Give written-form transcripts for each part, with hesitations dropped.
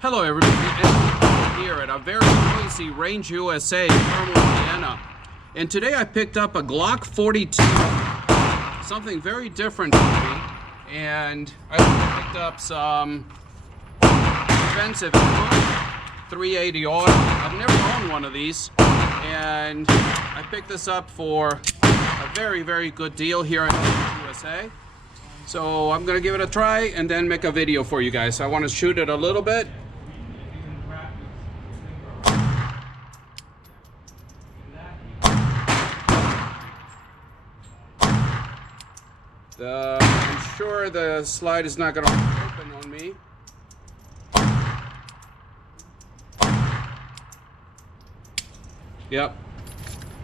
Hello everybody, and here at a very noisy Range USA, Carmel, Indiana. And today I picked up a Glock 42, something very different for me. And I also picked up some expensive 380 auto. I've never owned one of these. And I picked this up for a very, very good deal here in Range USA. So I'm gonna give it a try and then make a video for you guys. I want to shoot it a little bit. I'm sure the slide is not going to open on me. Yep,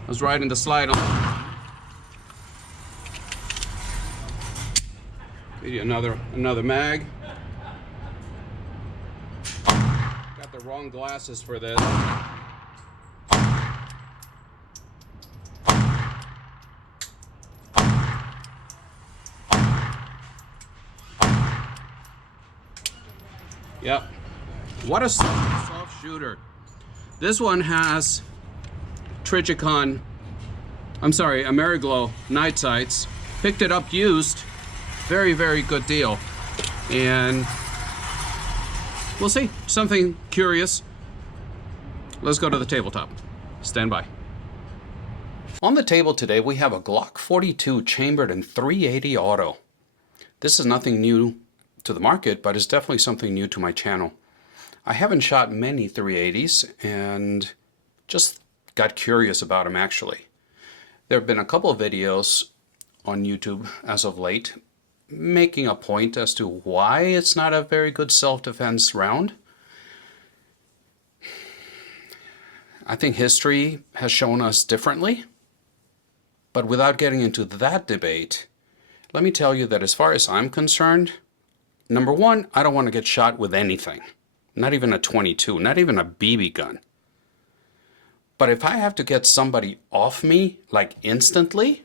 I was riding the slide on. Maybe another mag. Got the wrong glasses for this. Yep. What a soft shooter. This one has Trigicon, Ameriglow night sights. Picked it up used. Very, very good deal. And we'll see. Something curious. Let's go to the tabletop. Stand by. On the table today, we have a Glock 42 chambered in 380 auto. This is nothing new to the market, but it's definitely something new to my channel. I haven't shot many 380s and just got curious about them actually. There have been a couple of videos on YouTube as of late making a point as to why it's not a very good self-defense round. I think history has shown us differently, but without getting into that debate, let me tell you that as far as I'm concerned, number one, I don't want to get shot with anything. Not even a 22, not even a BB gun. But if I have to get somebody off me, like instantly,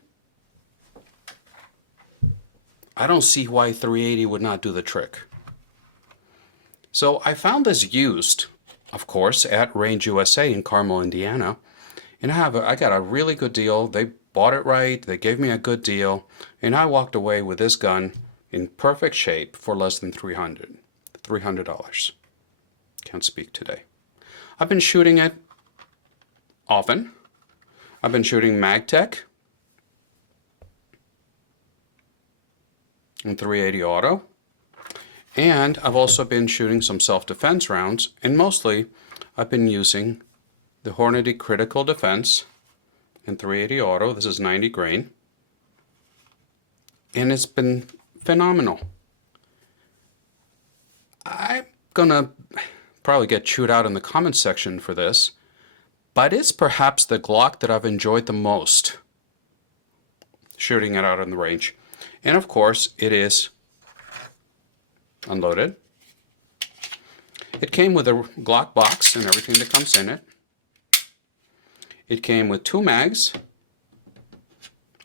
I don't see why 380 would not do the trick. So I found this used, of course, at Range USA in Carmel, Indiana. And I got a really good deal. They bought it right, they gave me a good deal, and I walked away with this gun in perfect shape for less than $300. Can't speak today. I've been shooting it often. I've been shooting MagTech in 380 auto. And I've also been shooting some self-defense rounds, and mostly I've been using the Hornady Critical Defense in 380 auto. This is 90 grain. And it's been phenomenal. I'm gonna probably get chewed out in the comments section for this, but it's perhaps the Glock that I've enjoyed the most shooting it out on the range. And of course, it is unloaded. It came with a Glock box and everything that comes in it. It came with 2 mags.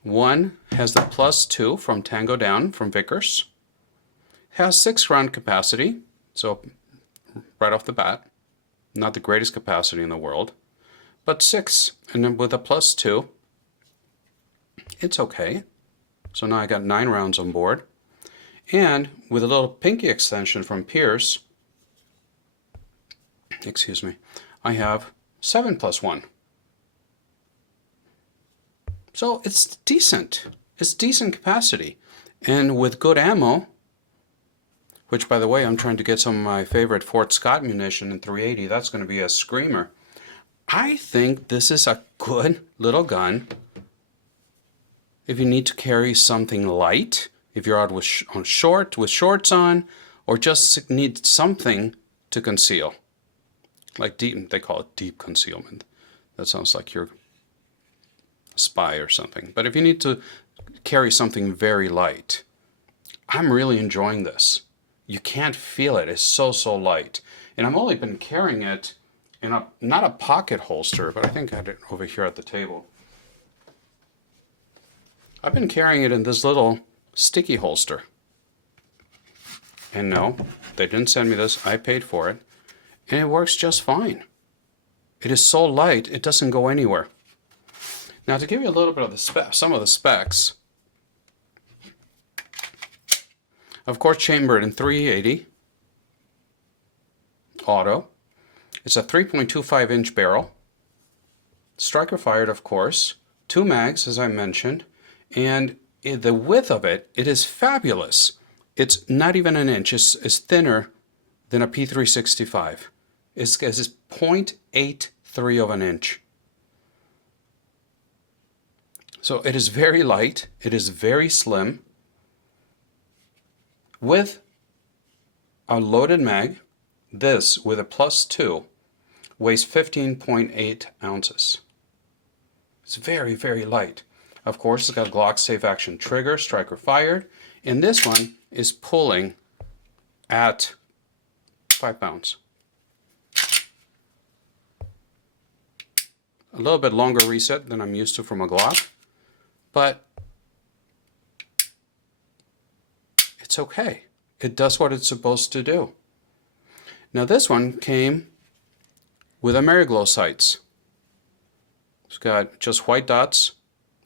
One has the +2 from Tango Down from Vickers. Has 6 round capacity, so right off the bat, not the greatest capacity in the world, but 6, and then with a +2, it's okay. So now I got 9 rounds on board, and with a little pinky extension from Pierce, excuse me, I have 7 + 1. So it's decent. It's decent capacity. And with good ammo, which by the way, I'm trying to get some of my favorite Fort Scott munition in 380. That's going to be a screamer. I think this is a good little gun if you need to carry something light, if you're out with shorts on, or just need something to conceal. Like deep, they call it deep concealment. That sounds like you're spy or something. But if you need to carry something very light, I'm really enjoying this. You can't feel it. It's so light. And I've only been carrying it in not a pocket holster, but I think I had it over here at the table. I've been carrying it in this little sticky holster. And no, they didn't send me this. I paid for it. and it works just fine. It is so light, it doesn't go anywhere. Now, to give you a little bit of some of the specs, of course, chambered in 380 auto. It's a 3.25 inch barrel. Striker fired, of course. 2 mags, as I mentioned. And the width of it, it is fabulous. It's not even an inch. It's thinner than a P365. It's 0.83 of an inch. So it is very light. It is very slim. With a loaded mag, this with a +2 weighs 15.8 ounces. It's very, very light. Of course, it's got a Glock safe action trigger, striker fired, and this one is pulling at 5 pounds. A little bit longer reset than I'm used to from a Glock, but it's okay. It does what it's supposed to do. Now this one came with Ameriglow sights. It's got just white dots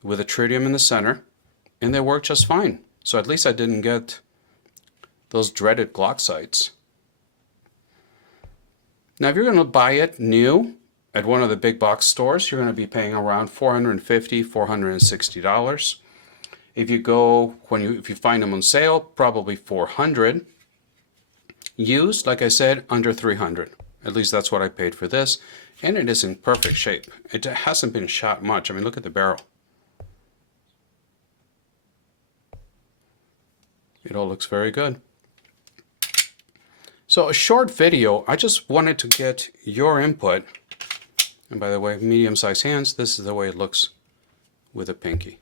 with a tritium in the center, and they work just fine. So at least I didn't get those dreaded Glock sights. Now if you're going to buy it new at one of the big box stores, you're going to be paying around $450, $460. If you go, if you find them on sale, probably $400. Used, like I said, under $300. At least that's what I paid for this. And it is in perfect shape. It hasn't been shot much. I mean, look at the barrel. It all looks very good. So a short video, I just wanted to get your input. And by the way, medium-sized hands, this is the way it looks with a pinky.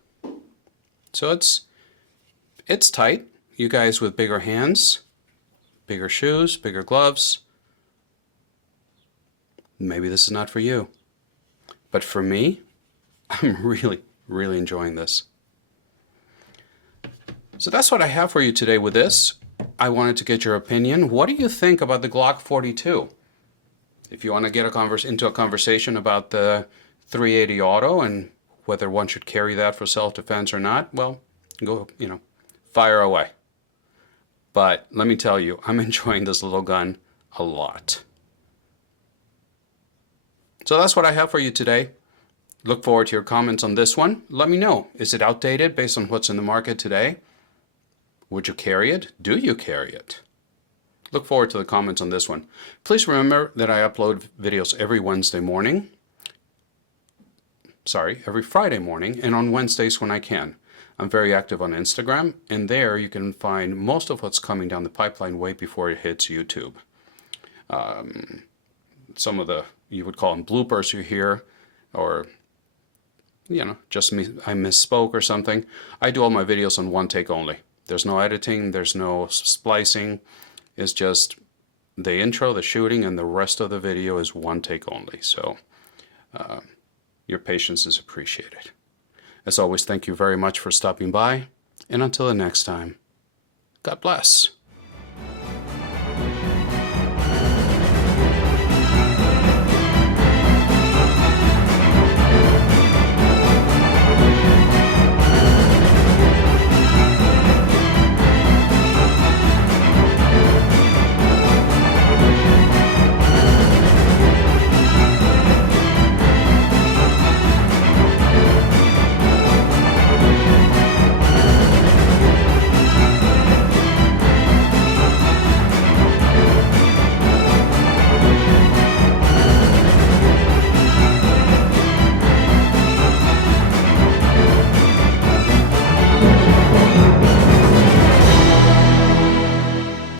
So it's tight. You guys with bigger hands, bigger shoes, bigger gloves, maybe this is not for you. But for me, I'm really, really enjoying this. So that's what I have for you today with this. I wanted to get your opinion. What do you think about the Glock 42? If you want to get into a conversation about the 380 auto and whether one should carry that for self-defense or not, well, go, fire away. But let me tell you, I'm enjoying this little gun a lot. So that's what I have for you today. Look forward to your comments on this one. Let me know, is it outdated based on what's in the market today? Would you carry it? Do you carry it? Look forward to the comments on this one. Please remember that I upload videos every every Friday morning, and on Wednesdays when I can. I'm very active on Instagram, and there you can find most of what's coming down the pipeline way before it hits YouTube. Some of the, you would call them bloopers you hear, or, just I misspoke or something. I do all my videos on one take only. There's no editing, there's no splicing. It's just the intro, the shooting, and the rest of the video is one take only. So your patience is appreciated. As always, thank you very much for stopping by. And until the next time, God bless.